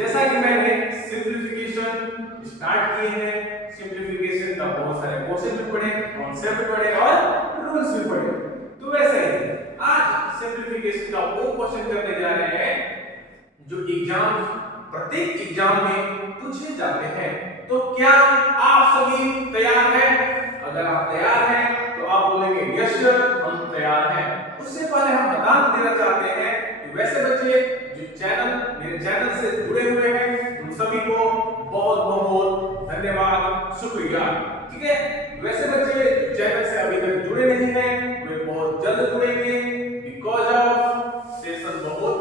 जैसा कि मैंने सिंप्लीफिकेशन स्टार्ट किए हैं, सिंप्लीफिकेशन का बहुत सारे क्वेश्चन भी पढ़े, कॉन्सेप्ट पढ़े और रूल्स भी पढ़े। तो वैसे ही आज सिंप्लीफिकेशन का वो क्वेश्चन करने जा रहे हैं जो एग्जाम, प्रत्येक एग्जाम में पूछे जाते हैं। तो क्या आप सभी तैयार हैं? अगर आप तैयार हैं तो आप बोलेंगे यस सर हम तैयार हैं। उससे पहले हम बता देना चाहते हैं कि वैसे बच्चे जो मेरे चैनल से जुड़े हुए हैं उन सभी को बहुत बहुत धन्यवाद, शुक्रिया। ठीक है, वैसे बच्चे चैनल से अभी तक जुड़े नहीं हैं वे बहुत जल्द जुड़ेंगे, बिकॉज ऑफ सेशन बहुत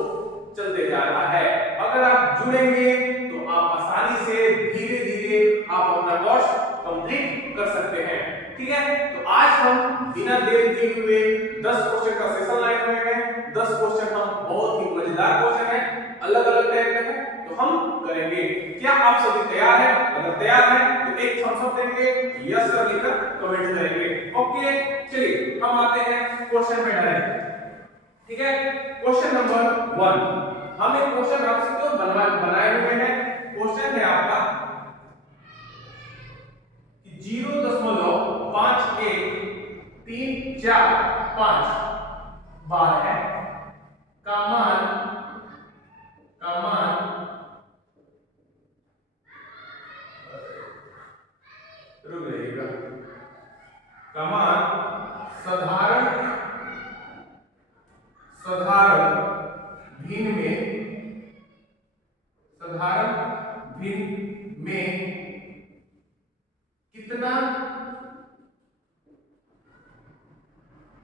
चलते जा रहा है। अगर आप जुड़ेंगे तो आप आसानी से धीरे धीरे आप अपना कोर्स कंप्लीट कर सकते हैं। ठीक है, तो आज हम बिना देर किए हुए 10 क्वेश्चन का सेशन लाए हुए हैं। 10 क्वेश्चन हम बहुत ही मजेदार क्वेश्चन है, अलग अलग टाइप के हैं, तो हम करेंगे। क्या आप सभी तैयार हैं? अगर तैयार हैं तो एक थम्स अप देंगे, यस सर लिखकर कमेंट करेंगे। ओके, चलिए हम आते हैं क्वेश्चन पे डायरेक्ट। ठीक है, क्वेश्चन नंबर 1 हम एक क्वेश्चन आपसे तो बनाए हुए हैं। क्वेश्चन है आपका 0.5134 बार है का मान रुक जाइएगा, का मान साधारण भिन्न में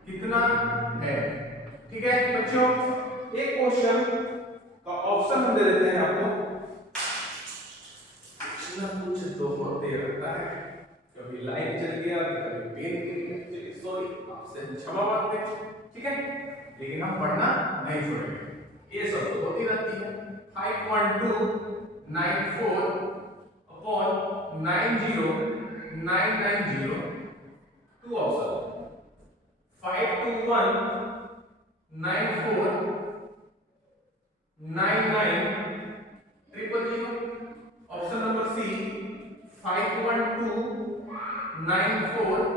कितना है। ठीक है बच्चों, एक क्वेश्चन का ऑप्शन हम दे देते हैं आपको। कुछ तो होते रहता है, कभी लाइट चल गया, कभी पेन गिर गया, सॉरी आपसे क्षमा मांगते हैं। ठीक है, लेकिन हम पढ़ना नहीं छोड़ेंगे, ये सब तो होती रहती है। 5.294 upon 90990 two option 521949900 option number C 5129490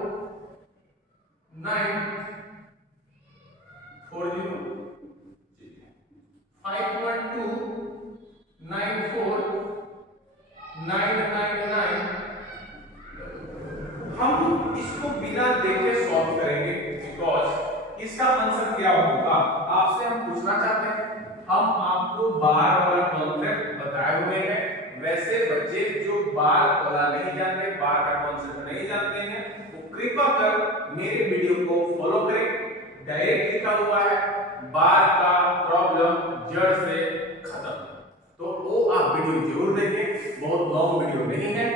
5129499 हम इसको बिना देखे सॉल्व करेंगे, बिकॉज इसका आंसर क्या होगा आपसे हम पूछना चाहते हैं। हम आपको बार वाला कॉन्सेप्ट बताए हुए हैं। वैसे बच्चे जो बार वाला नहीं जानते, बार का कॉन्सेप्ट नहीं जानते हैं, वो कृपया कर मेरे वीडियो को फॉलो करें। डायरेक्ट लिखा हुआ है बार का प्रॉब्लम जड़ से खत्म, तो वो आप वीडियो जरूर देखें, बहुत लॉन्ग वीडियो नहीं है।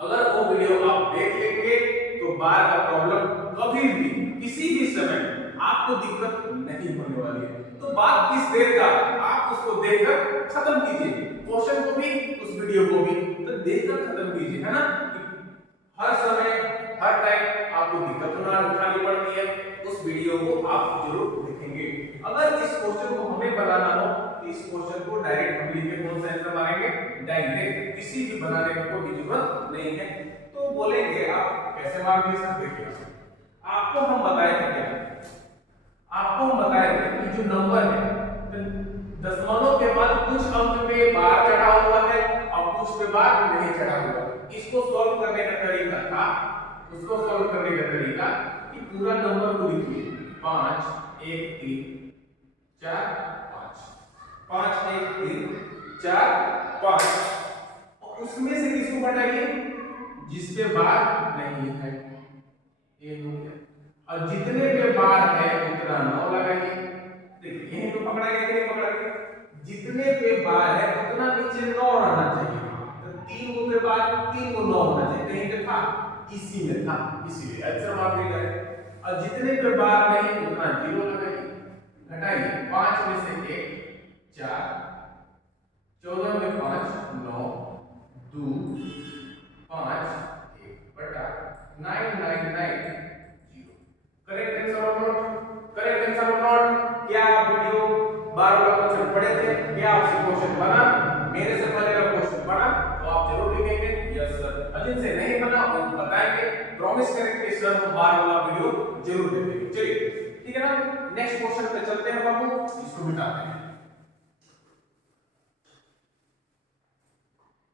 अगर वो वीडियो आप देख लेंगे तो बार का प्रॉब्लम कभी भी किसी भी समय आपको दिक्कत नहीं होने वाली है। तो बात किस देर का, आप उसको देखकर खत्म कीजिए, क्वेश्चन को भी उस वीडियो को भी तो देखकर खत्म कीजिए, है ना। हर समय हर टाइम आपको दिक्कत उठानी पड़ती है, उस वीडियो को आप जरूर देखेंगे। अगर इस क्वेश्चन को हमें बनाना हो तो इस क्वेश्चन को डायरेक्ट हम लिख के कौन सा आंसर मारेंगे, डायरेक्ट, किसी भी बनाने की कोई जरूरत नहीं है। तो बोलेंगे आप कैसे मार दिए सर, देखिए आपको हम बताए थे क्या, आपको हम बताए थे कि जो नंबर है दशमलव के बाद कुछ अंक पे बार चढ़ा हुआ है और कुछ पे बार नहीं चढ़ा हुआ। इसको सॉल्व करने का तरीका था, उसको सॉल्व करने का तरीका कि पूरा नंबर को लिखिए 5 1 3 4 5 5 1 3 4 5 और उसमें से किसको घटाइए जिसपे बार नहीं है, ये हो गया। और जितने पे बार है उतना 9 लगाइए। देखिए यहीं तो पकड़ाएंगे कि नहीं पकड़ाएंगे, जितने पे बार है उतना नीचे 9 रहना चाहिए। तो 3 गो पे बार 3 गो 9 होना चाहिए, कहीं पे था, इसी में था, इसीलिए आंसर मार दिया है। और जितने पे बार नहीं उतना 0 लगाइए, घटाइए 5 में से 1 4, 14 में 5 9 2 5 1 बटा 9990। करेक्ट आंसर और नॉट, करेक्ट आंसर और नॉट। क्या आप वीडियो बार बार क्वेश्चन पढ़े थे, क्या आपसे क्वेश्चन बना? मेरे जिनसे नहीं बना वो बताएंगे, प्रॉमिस करेंगे कि सर हम बार वाला वीडियो जरूर देखेंगे। चलिए ठीक है ना, नेक्स्ट क्वेश्चन पे चलते हैं बाबू, इसको मिटाते हैं।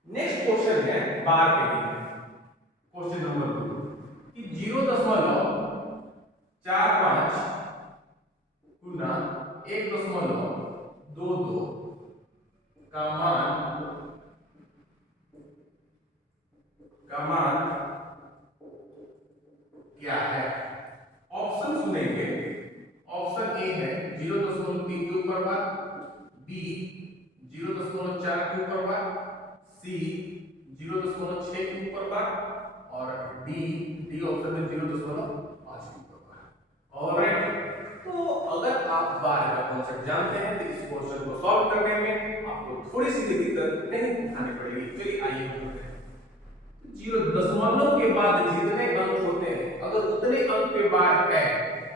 नेक्स्ट क्वेश्चन है बार के लिए, क्वेश्चन नंबर 2 कि 0.45 गुना 1.22 का मान क्या है? ऑप्शन सुनेंगे। ऑप्शन ए है 0.3 के ऊपर बार, बी 0.4 के ऊपर बार, सी 0.6 के ऊपर बार और डी ऑप्शन में 0.5 के ऊपर बार। ऑलराइट, तो अगर आप बार का कांसेप्ट जानते हैं तो इस क्वेश्चन को सॉल्व करने में आपको थोड़ी सी दिक्कत नहीं उठानी पड़ेगी। चलिए आइए करते हैं। 0.0 के बाद जितने अंक होते हैं, अगर उतने अंक के बाद है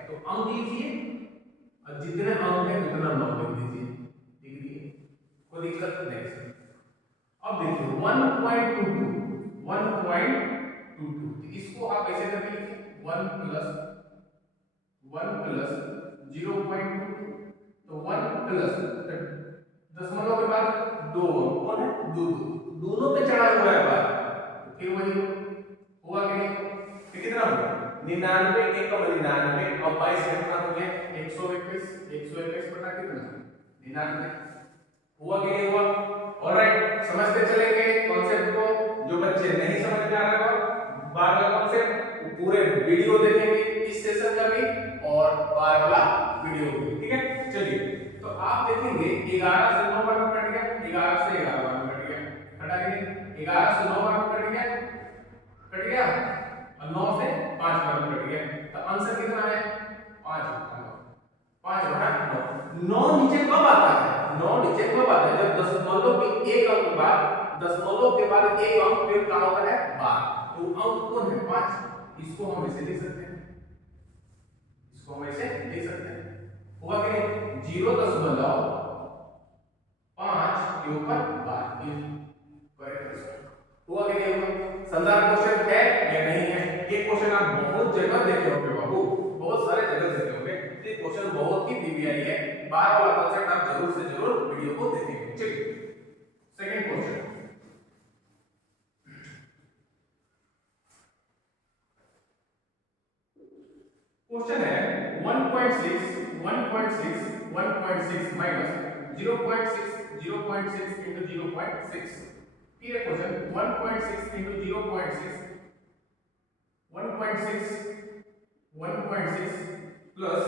तो अंक लीजिए और जितने अंक है उतना नंबर लिख दीजिए। ठीक है, कोई दिक्कत नहीं। अब देखिए 1.22 इसको आप ऐसे करके लिखिए 1 प्लस 0.22 तो 1 प्लस दशमलव के बाद 2 कौन है 2 दोनों पे चढ़ा हुआ है बार, फिर वही हुआ कि नहीं? तो कितना हुआ 99 1 का 99 और 22 कितना हो गया 121 बटा कितना 99 हुआ कि नहीं हुआ? ऑलराइट, समझते चलेंगे कॉन्सेप्ट को। जो बच्चे नहीं समझ में आ रहा हो बार का कॉन्सेप्ट वो पूरे वीडियो देखेंगे इस सेशन का भी और बार वाला वीडियो भी। ठीक है, चलिए तो आप देखेंगे 11 से 9 बार कट गया, 11 से 11 बार कट गया, हटा के 11 से 9 बार कट गया और 9 से 5 बार कट गया। तो आंसर कितना है 5 बटा 9 नीचे कब आता है? 9 नीचे कब आता है? जब दशमलव के एक अंक बाद दशमलव के बाद एक अंक फिर क्या होता है बार, तो अंक कौन है 5। इसको हम ऐसे लिख सकते हैं, हुआ कि 0.5 के ऊपर बार हुआ कि नहीं हुआ? संदर्भ क्वेश्चन है या नहीं है? ये क्वेश्चन आप बहुत जगह देखे होंगे बाबू, बहुत सारे जगह देखे होंगे। ये क्वेश्चन बहुत ही पीवीआई है, बार वाला कॉन्सेप्ट आप जरूर से जरूर वीडियो को देखेंगे। चलिए सेकंड क्वेश्चन, क्वेश्चन है 1.6 माइनस 0.6 into 0.6। फिर question 1.6 into 0.6 1.6 plus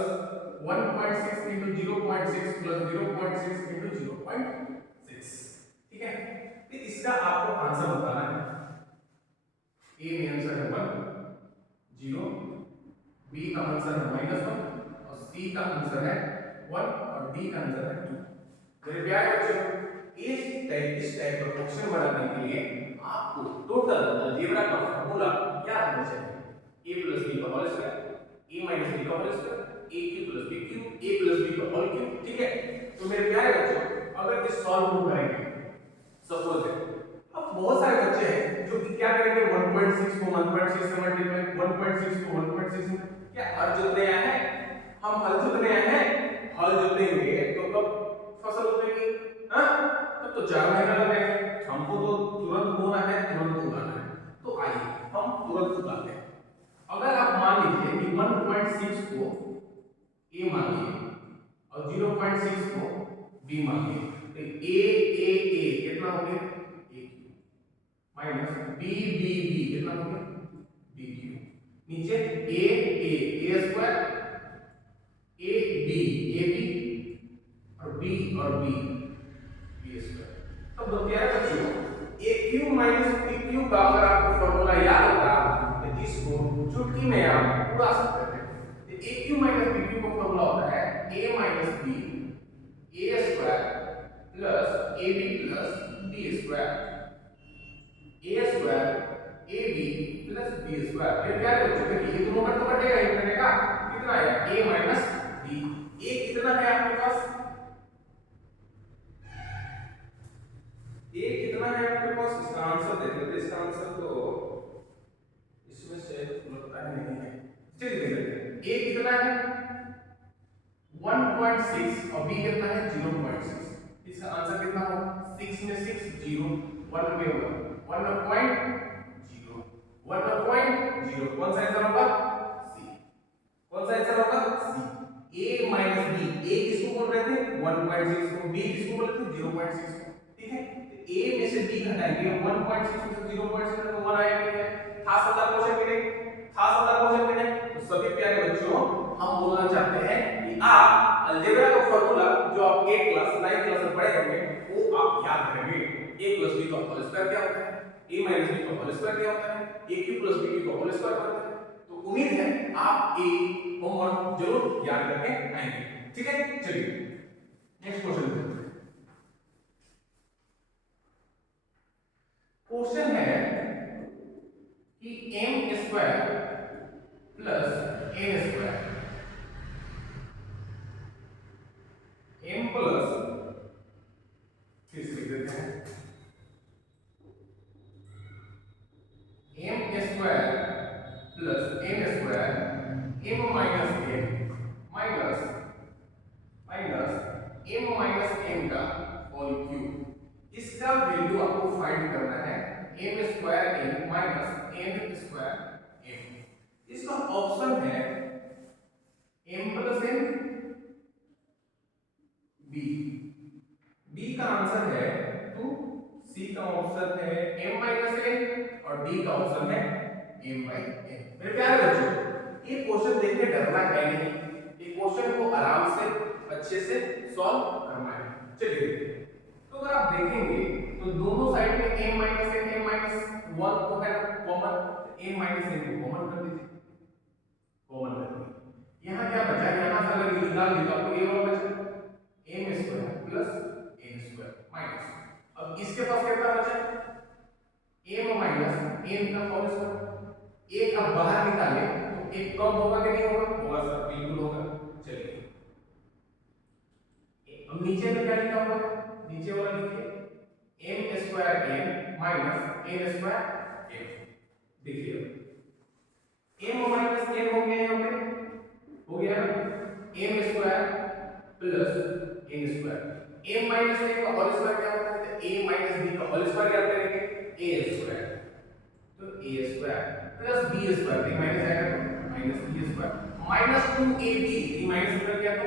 1.6 into 0.6 plus 0.6 into 0.6। ठीक है, तो इसका आपको आंसर बताना है। ए में आंसर है 1 0, बी का आंसर है -1 और सी का आंसर है 1 और डी का आंसर है 2। मेरे प्यारे बच्चों, इस टाइप का क्वेश्चन बनाने के लिए आपको टोटल अलजेब्रा का फार्मूला क्या होना चाहिए? a plus b का whole square, a minus b का whole square, a cube plus b cube, a plus b का होल क्यूब। ठीक है, तो मेरे प्यारे बच्चों अगर इस सॉल्व करेंगे, सपोज है अब बहुत सारे बच्चे हैं जो कि क्या करेंगे 1.6 को 1.6 से मल्टीप्लाई 1.6 को 1.6 क्या हल जोतने आए हैं? हम हल जोतने आए हैं, हल जोतेंगे तो कब फसल उगेगी? हां, तब तो 4 महीना लगेगा। हमको तो तुरंत बोना है, तुरंत उगाना है, तो आइए हम तुरंत उगाते हैं। अगर आप मान लीजिए कि 1.6 को a मानिए और 0.6 को b मानिए, तो a कितना हो गया a माइनस b कितना हो गया b क्यूब, नीचे a स्क्वायर ab और b स्क्वायर। तो प्यारे बच्चों a cube minus b cube का अगर आपको फार्मूला याद होगा तो इसको चुटकी में आप उड़ा सकते हैं। तो a cube minus b cube का फार्मूला होता है a minus b a square plus ab plus b square, a square ab plus b square. फिर क्या बच्चों देखिए ये दोनों कट तो कटेगा, ये कटेगा कितना आएगा a माइनस b। a कितना है आपके पास? a कितना है आपके पास? इसका आंसर देख लेते हैं। इसका आंसर तो चलिए देख लेते हैं a कितना है 1.6 और b कितना है 0.6। इसका आंसर कितना होगा 6 में 6 0 1 में 1 1.0 1.0 कौन सा आंसर होगा c। कौन सा आंसर होगा c। a minus b a किसको बोल रहे थे 1.6 को b किसको बोल रहे थे 0.6 को। ठीक है तो a में से b घटाएंगे 1.6 में से 0.6 तो 1 आएगा नहीं है। था सवाल क्वेश्चन के लिए था सवाल क्वेश्चन के लिए तो सभी प्यारे बच्चों हम बोलना चाहते हैं कि आप अलजेब्रा का फार्मूला जो आप 8 क्लास 9 क्लास में पढ़े होंगे वो आप याद करेंगे। a + b का होल स्क्वायर क्या होता है a - b का होल स्क्वायर क्या होता है aq + b का होल स्क्वायर होता है। तो उम्मीद है आप ये होमवर्क जरूर याद करके आएंगे। ठीक है चलिए नेक्स्ट क्वेश्चन देखते हैं। क्वेश्चन है कि m² + n² m प्लस फिर से लिख देते हैं m² + n² m minus m का होल क्यूब। इसका वैल्यू आपको फाइंड करना है m² n minus n² m। इसका ऑप्शन है m + n b का आंसर है 2 c का ऑप्शन है m - n और d का ऑप्शन है m/n। मेरे प्यारे बच्चों ये क्वेश्चन देख के डरना है नहीं ये क्वेश्चन को आराम से अच्छे से सॉल्व करना है। चलिए तो अगर आप देखेंगे तो दोनों साइड में m - n m-1 तो है कॉमन m - n को कॉमन कर दीजिए कॉमन कर दीजिए। यहाँ क्या बचा यहाँ से अगर निकाल दिया तो आपको a और बचा m² + n² माइनस अब इसके पास कितना बचा m - n का होल स्क्वायर। एक अब बाहर निकाले तो एक कम होगा कि नहीं होगा होगा सर बिल्कुल होगा। चलिए अब नीचे में क्या लिखा हुआ है नीचे वाला लिखिए m² n minus n² m। देखिए m माइनस n हो गया यहाँ पे हो गया m² plus n²। m minus n का होल स्क्वायर क्या होता है तो a माइनस b का होल स्क्वायर याद करेंगे a² तो a² प्लस b² तो माइनस आएगा तो माइनस b² माइनस 2ab ये माइनस इधर क्या तो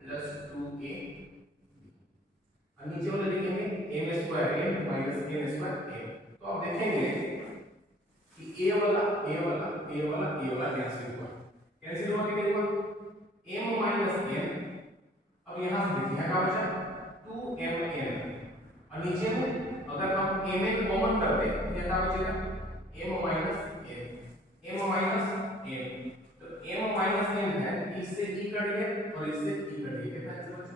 प्लस 2a और नीचे वाला लिखेंगे m² n minus n² m। तो आप देखेंगे कि a वाला कैंसिल हुआ कि नहीं हुआ m माइनस n। अब यहां से देखिए क्या बचा 2mn और नीचे में अगर हम mn कॉमन कर दे तो क्या बचेगा m माइनस n तो m माइनस n है इससे e कट गया और इससे e कट गया कितना आंसर बचा।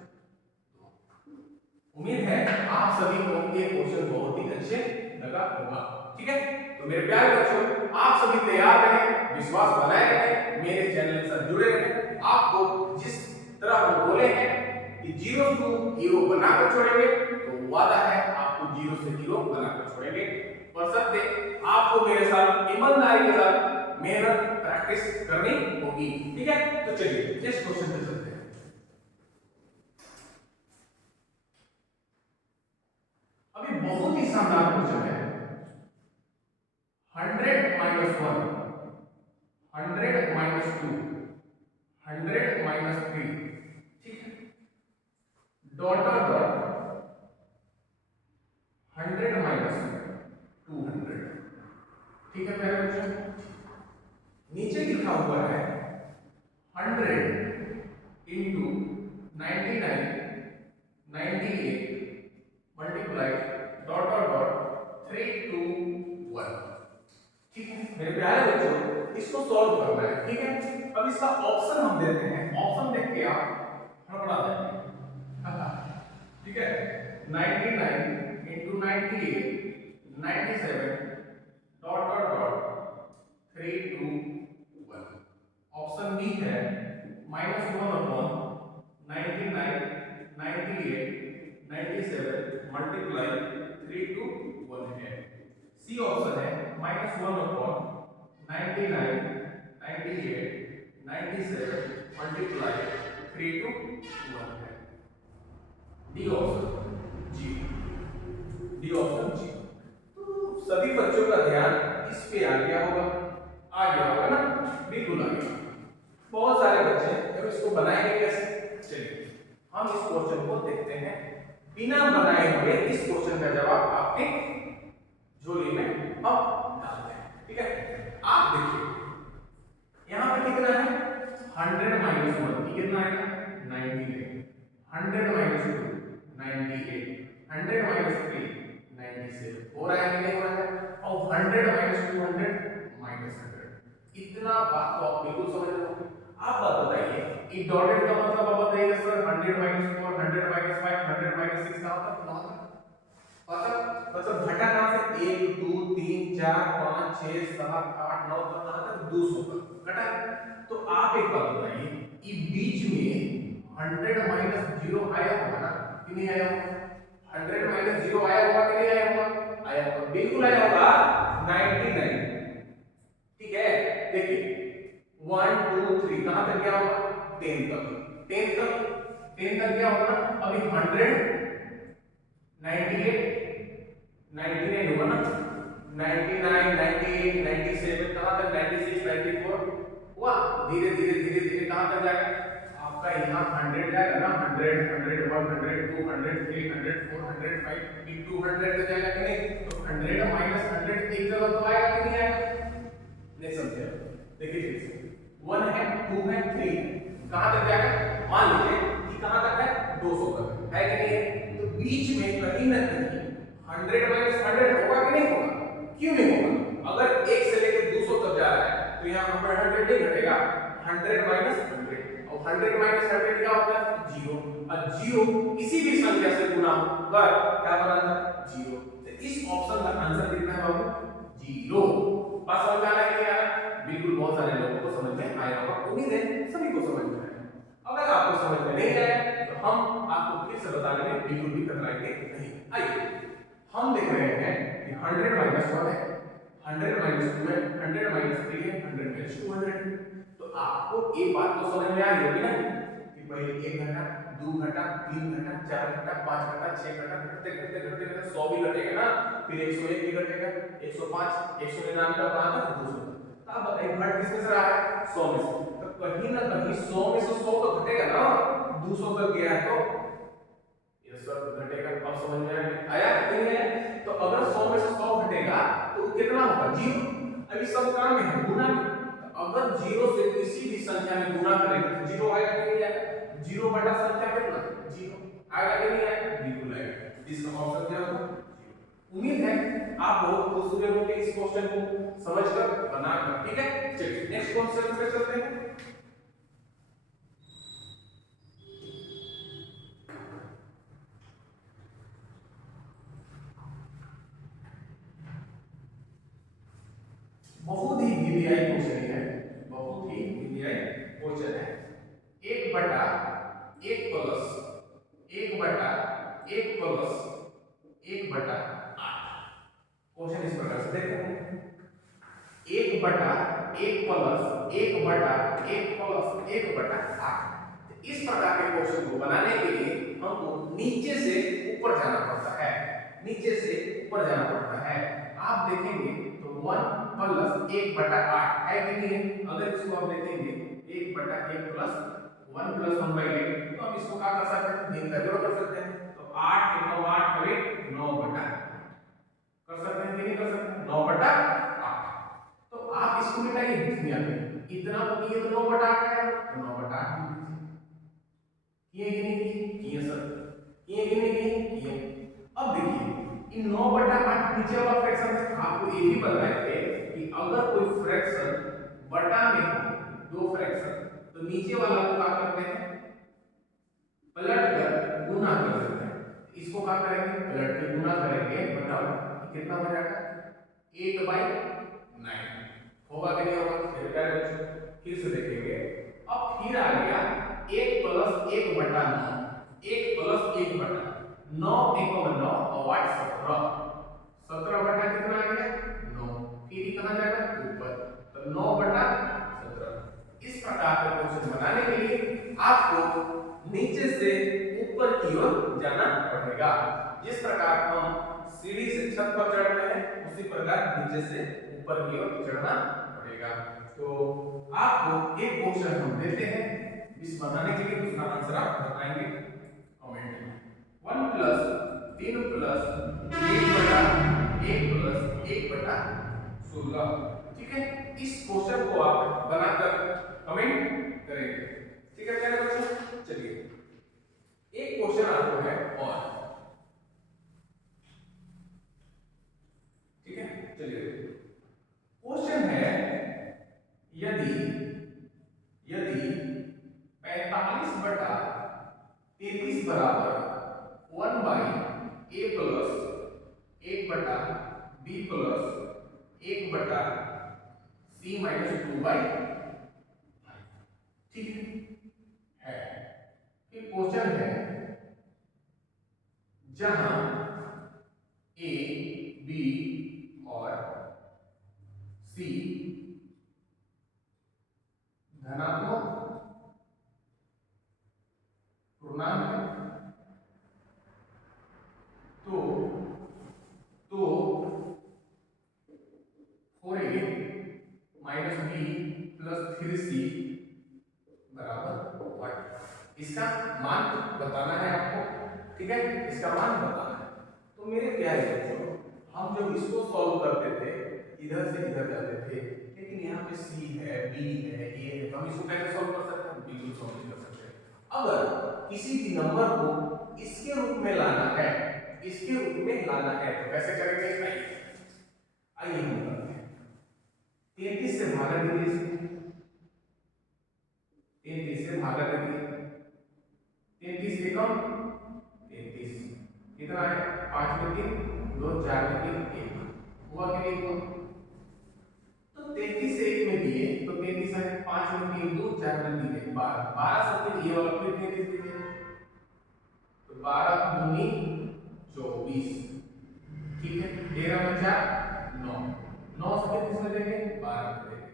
उम्मीद है आप सभी को ये क्वेश्चन बहुत ही अच्छे लगा होगा। ठीक है तो मेरे प्यारे बच्चों आप सभी तैयार रहें विश्वास बनाए रखें मेरे चैनल के साथ जुड़े रहें। आपको जिस तरह हम बोले हैं कि 0 to हीरो बनाकर छोड़ेंगे तो वादा है आपको 0 से हीरो बनाकर छोड़ेंगे। पर सत्य आपको मेरे साथ ईमानदारी के साथ मेहनत प्रैक्टिस करनी होगी। ठीक है तो चलिए नेक्स्ट क्वेश्चन पे चलते हैं। अभी बहुत ही शानदार क्वेश्चन है 100 - 1 100 - 2 100 - 3 ठीक है डॉट डॉट 100 - 200 ठीक है मेरे बच्चों नीचे लिखा हुआ है 100 into 99 98 multiply dot dot dot 3 2 1। ठीक है मेरे प्यारे बच्चों इसको सॉल्व करना है। ठीक है अब इसका ऑप्शन हम देते हैं ऑप्शन देख के आप हड़बड़ा जाएंगे। ठीक है 99 into 98 97 dot dot dot 3 2 1। Option B है -1 अपॉन 99 98 97 मल्टीप्लाई 3 2 1 है। सी ऑप्शन है -1 अपॉन 99 98 97 मल्टीप्लाई 3 to 1 है। डी ऑप्शन जी, डी ऑप्शन जी। तो सभी बच्चों का ध्यान इस पे आ गया होगा, ना, बिल्कुल आ गया। बहुत सारे बच्चे अब इसको बनाएंगे कैसे, चलिए हम इस क्वेश्चन को देखते हैं। बिना बनाए हुए इस क्वेश्चन का जवाब आपके झोली में हम डालते हैं, ठीक है। आप देखिए यहाँ पे कितना है 100 माइनस 1 कितना आएगा 99, 100 माइनस 2 98, 100 माइनस 3 97 हो रहा है कि नहीं हो रहा है, और 100 माइनस 200 माइनस 100। इतना बात तो आप बिल्कुल समझ रहे हो। आप बात बताइए कि डॉटेड का मतलब आप बताइए सर 100 माइनस 4 100 माइनस 5 100 माइनस 6 कहां तक, कहां तक पता, मतलब घटा कहां से 1 2 3 4 5 6 7 8 9 कहां तक 200 तक घटा। तो आप एक बात बताइए कि बीच में 100 माइनस 0 आया होगा ना कि नहीं आया होगा, 100 माइनस 0 आया होगा कि नहीं आया होगा, आया होगा, बिल्कुल आया होगा 99, ठीक है। देखिए 1 2 3 कहां तक गया होगा 10 तक, 10 तक गया होगा ना। अभी 100 98 99 होगा ना, 99 98 97 कहां तक 96 94 हुआ। धीरे धीरे कहां तक जाएगा आपका, यहाँ 100 जाएगा ना, 100 100 100 200 300 400 5 200 तक जाएगा कि नहीं। तो 100 माइनस 100 एक जगह तो आएगा कि नहीं आएगा, नहीं समझे। देखिए फिर से 1 है 2 है 3 है, कहां तक जाएगा, मान लीजिए कि कहां तक है 200 तक है कि नहीं है। तो बीच में कहीं ना कहीं 100 माइनस 100 होगा कि नहीं होगा, क्यों नहीं होगा। अगर 1 से लेकर 200 तक जा रहा है तो यहाँ पर 100 नहीं घटेगा, 100 माइनस 100, और 100 माइनस 100 क्या होता है 0, और 0 किसी भी संख्या से गुना होकर क्या बनाता है 0। तो इस ऑप्शन का आंसर कितना है बाबू 0। बात समझ आ रहा है क्या, बिल्कुल बहुत सारे लोगों को समझ में आया होगा, उम्मीद है सभी को समझ में आया। अगर आपको समझ में नहीं आया तो हम आपको फिर से बताने में बिल्कुल भी कतराएंगे नहीं। आइए हम देख रहे हैं कि 100 माइनस 1 है, 100 माइनस 2 है, 100 माइनस 3 है, 100 माइनस 200। तो आपको एक बात तो समझ में आ रही होगी ना कि पहले 1 घटा 2 घटा 3 घटा 4 घटा 5 घटा 6 घटा, घटते घटते घटते 100 भी घटेगा ना, फिर 101 भी घटेगा, 105 199 का कहां तक 200 तक। अब बताइए घट किसमें से रहा है 100 में से, तो कहीं ना कहीं 100 में से 100 तो घटेगा ना, 200 तक गया है तो ये सब घटेगा। अब समझ में आया कि नहीं आया। तो अगर 100 में से 100 घटेगा तो कितना होगा 0। अभी सब काम में है गुना में, तो अगर 0 से किसी भी संख्या में गुना करेंगे तो 0 आएगा कि नहीं आएगा, 0 बटा संख्या कितना 0 आएगा कि नहीं आएगा, बिल्कुल आएगा। इसका ऑप्शन क्या होगा। उम्मीद है आप बहुत खुश हुए होंगे इस क्वेश्चन को समझकर बनाकर, ठीक है। चलिए नेक्स्ट क्वेश्चन पे चलते हैं। बहुत ही वीवीआई क्वेश्चन है, बहुत ही वीवीआई क्वेश्चन है। 1 बटा 1 प्लस 1 बटा 1 प्लस 1 बटा 8। क्वेश्चन इस प्रकार से देखो 1 बटा 1 प्लस 1 बटा 1 प्लस 1 बटा 8। इस प्रकार के क्वेश्चन को बनाने के लिए हमको नीचे से ऊपर जाना पड़ता है, नीचे से ऊपर जाना पड़ता है। आप देखेंगे तो 1 प्लस 1 बटा 8 है कि नहीं है। अगर इसको आप देखेंगे 1 बटा 1 प्लस 1 प्लस 1 बाई 8, तो हम इसको क्या कर सकते हैं, भिन्न का जोड़ कर सकते हैं। तो 8 × 8 करें 9 बटा कर सकते हैं कि नहीं कर सकते, 9 बटा 8। तो आप इसको मिटाइए दुनिया में, इतना तो किए तो 9 बटा 8 आएगा, तो 9 बटा 8 किए कि नहीं किए सर, किए कि नहीं किए। अब देखिए इन 9 बटा 8 नीचे वाला फ्रैक्शन है, आपको ये भी बताए थे कि अगर कोई फ्रैक्शन बटा में हो दो फ्रैक्शन तो नीचे वाला को क्या करते हैं पलट कर गुना कर देते हैं। इसको क्या करेंगे पलट के गुना करेंगे, बताओ कितना हो जाएगा 8/9 होगा कि नहीं होगा। फिर क्या बच्चों फिर से देखेंगे, अब फिर आ गया 1 प्लस 1 बटा 9, 1 प्लस 1 बटा 9 1 9 और 8 17, 17 बटा कितना आ गया 9, फिर कितना जाएगा ऊपर, तो 9 बटा 17 नीचे से ऊपर की ओर जाना पड़ेगा। जिस प्रकार हम सीढ़ी से छत पर चढ़ते हैं उसी प्रकार नीचे से ऊपर की ओर चढ़ना पड़ेगा। तो आपको एक क्वेश्चन हम देते हैं, इस बनाने के लिए उसका आंसर आप बताएंगे कमेंट में। 1 प्लस 3 प्लस 1 प्लस 1/16, ठीक है। इस क्वेश्चन को आप बनाकर कमेंट करेंगे, ठीक है प्यारे बच्चों। चलिए एक क्वेश्चन आपको है और, ठीक है। चलिए क्वेश्चन है, यदि 45/33 बराबर 1/a plus 1/b plus 1/c minus 2/5, ठीक है। ये क्वेश्चन है जहां a, b और c धनात्मक पूर्णांक है, तो 4a minus b plus 3c बराबर 1। इसका मान बताना है आपको, ठीक है। इसका मान बताना है। तो मेरे प्यारे बच्चों, हम जब इसको सॉल्व करते थे इधर से इधर जाते थे, लेकिन यहाँ पे c है, b है, a है, तो हम इसको कैसे सॉल्व कर सकते हैं? बिल्कुल सॉल्व नहीं कर सकते। अगर किसी भी नंबर को इसके रूप में लाना है, इसके रूप में लाना है, तो कैसे करेंगे? आइए हम करते हैं। 33 से भागा दीजिए, 33 से भागा दीजिए, 33 एकम 33, कितना है? 5 में 3, 2, 4 में 3, 1 हुआ कि नहीं हुआ? तो 33 से 1 में दिए तो 33 है, 5 में 3, 2, 4 में 3, 1, 12, 12 से ये वाला फिर 33 दीजिए, तो 12 दूनी 24, ठीक है। 13 में 4 9, 9 से 33 में देंगे 12 में देंगे,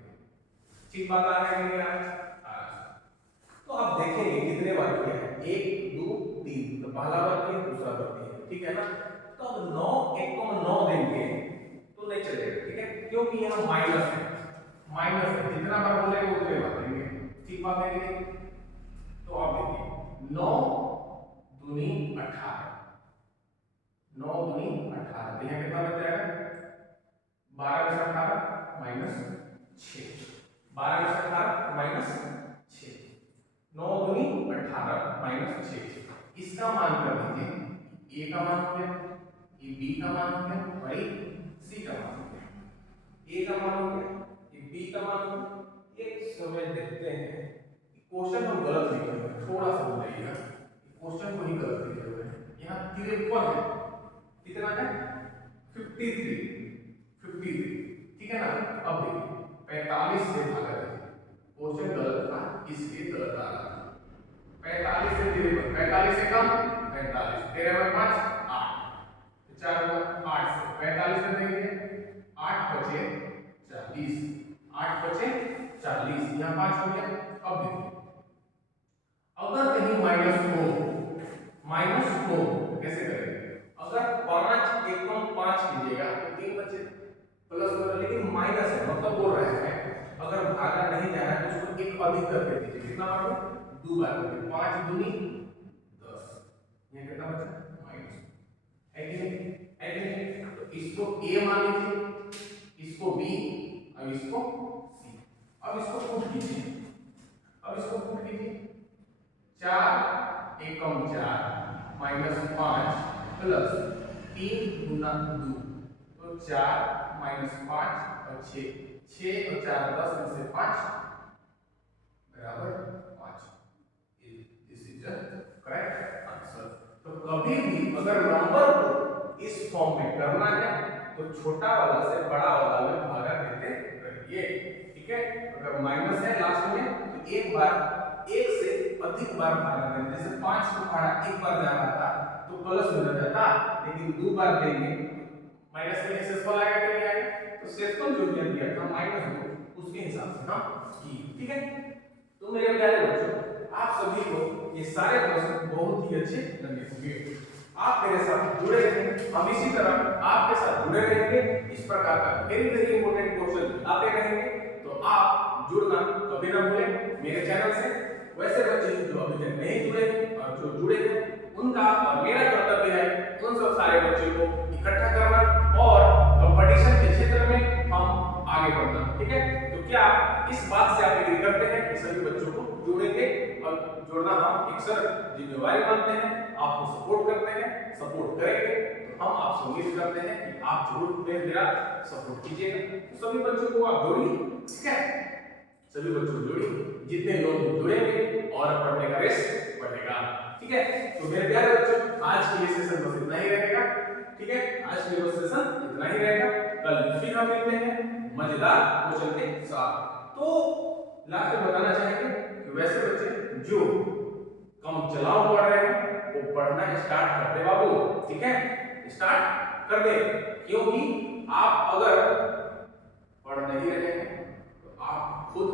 ठीक बात आ रहा है कि नहीं आ रहा है? तो आप देखेंगे कितने बार किया है, 1 2 3, तो पहला बार किया, दूसरा बार किया, ठीक है ना। तो अब 9 1 को 9 देंगे तो नहीं चलेगा, ठीक है, क्योंकि यहाँ माइनस है, जितना बार बोलेंगे उतने बार देंगे, ठीक बात है कि नहीं? तो आप देखिए 9 दूनी 18, 9 दूनी 18, तो यहाँ कितना बच जाएगा? 12 में से 18 माइनस 6, 12 में से 18 माइनस 6, 9 दूनी 18 माइनस 6। इसका मान कर दीजिए, a का मान हो गया, ये b का मान हो गया और ये c का मान हो गया। a का मान हो गया, ये b का मान हो गया। एक समय देखते हैं क्वेश्चन हम गलत लिखे हुए हैं, थोड़ा सा बोलिएगा, क्वेश्चन को ही गलत लिखे हुए हैं। यहाँ 53 है, कितना है? 53, ठीक है ना। अब देखिए 45 से भागा दीजिए, क्वेश्चन गलत था इसलिए गलत आ रहा था। 45 से 53, 45 से कम 45, 13 में 5 8, 4 होगा 8 से 45 में देंगे 8 बचे 40, 8 बचे 40, यहाँ 5 हो गया। अब देखिए अगर कहीं माइनस हो तो कैसे करेंगे? अगर 5 एकम 5 कीजिएगा तो 3 बचे प्लस होगा, लेकिन माइनस है मतलब बोल रहे हैं अगर भागा नहीं जा रहा है तो उसको एक अधिक करके दीजिए, कितना बार? 2 बार करिए, 5 दूनी 10, ये कितना बचा? माइनस है कि नहीं? है कि नहीं? तो इसको a मान लीजिए, इसको b और इसको c। अब इसको पुट कीजिए, 4 एकम 4 माइनस 5 प्लस 3 गुना 2, तो 4 माइनस 5 और 6, 6 और 4 10 में से 5 बराबर 5। This is the correct answer. तो कभी भी अगर नंबर को इस फॉर्म में करना है तो छोटा वाला से बड़ा वाला में भागा देते रहिए, ठीक है। अगर माइनस है लास्ट में तो एक बार एक से अधिक बार भागा देंगे, जैसे 5 को भागा एक बार जा रहा था तो प्लस में रह जाता, लेकिन 2 बार देंगे माइनस में शेषफल आएगा कि नहीं आएगा? तो शेषफल जो दिया था माइनस उसके हिसाब से हम की, ठीक है। तो मेरे प्यारे बच्चों, आप सभी को ये सारे क्वेश्चन बहुत ही अच्छे लगे होंगे। आप मेरे साथ जुड़े रहें, हम इसी तरह आपके साथ जुड़े रहेंगे, इस प्रकार का वेरी वेरी इंपॉर्टेंट क्वेश्चन आते रहेंगे। तो आप जुड़ना कभी ना भूलें मेरे चैनल से। वैसे बच्चे जो अभी तक नहीं जुड़े और जो जुड़े हैं उनका और मेरा कर्तव्य है उन सब सारे बच्चों को इकट्ठा करना और कंपटीशन के क्षेत्र में हम आगे बढ़ना। ठीक है, तो क्या इस बात से आप एग्री करते हैं कि सभी बच्चों को जोड़ेंगे और जोड़ना हम एक सर जिम्मेवारी मानते हैं, आपको सपोर्ट करते हैं, सपोर्ट करेंगे। तो हम आपसे उम्मीद करते हैं कि आप जरूर मेरा सपोर्ट कीजिएगा। तो सभी बच्चों को आप जोड़िए, ठीक है, सभी बच्चों को जोड़िए, जितने लोग जुड़ेंगे और पढ़ने का रेस बढ़ेगा। ठीक है, तो मेरे प्यारे बच्चों आज के लिए सेशन बस इतना ही रहेगा। ठीक है, आज के लिए सेशन इतना ही रहेगा। कल फिर हम मिलते हैं मजेदार क्वेश्चन के साथ। तो लास्ट में बताना चाहेंगे कि वैसे बच्चे जो कम चलाओ पढ़ रहे हैं वो पढ़ना स्टार्ट कर दे बाबू। ठीक है, स्टार्ट कर दे, क्योंकि आप अगर पढ़ नहीं रहे हैं तो आप खुद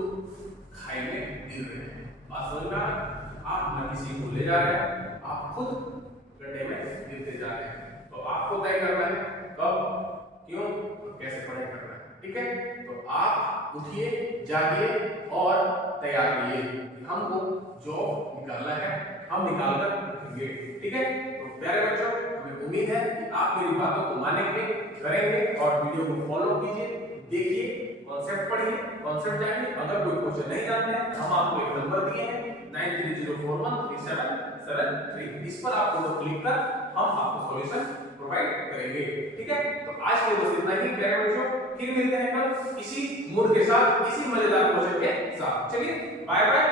खाई में गिर रहे हैं। बात समझ में आ रहा है? आप न किसी को ले जा रहे हैं, आप खुद गड्ढे में गिरते जा रहे हैं। तो आपको तय करना है कब, क्यों और कैसे पढ़ाई करना है। ठीक है, तो आप उठिए, जागिए और तैयार रहिए कि हमको जॉब निकालना है, हम निकाल कर रखेंगे। ठीक है, तो प्यारे बच्चों हमें उम्मीद है कि आप मेरी बातों को मानेंगे, करेंगे और वीडियो को फॉलो कीजिए, देखिए, कॉन्सेप्ट पढ़िए, कॉन्सेप्ट जानिए। अगर कोई क्वेश्चन नहीं जानते हैं हम आपको एक नंबर दिए हैं 9304137773, इस पर आप दोनों क्लिक कर हम आपको सॉल्यूशन प्रोवाइड करेंगे। ठीक है, तो आज के लिए बस इतना ही प्यारे बच्चों, फिर मिलते हैं कल इसी मूड के साथ, इसी मजेदार क्वेश्चन के साथ। चलिए बाय बाय।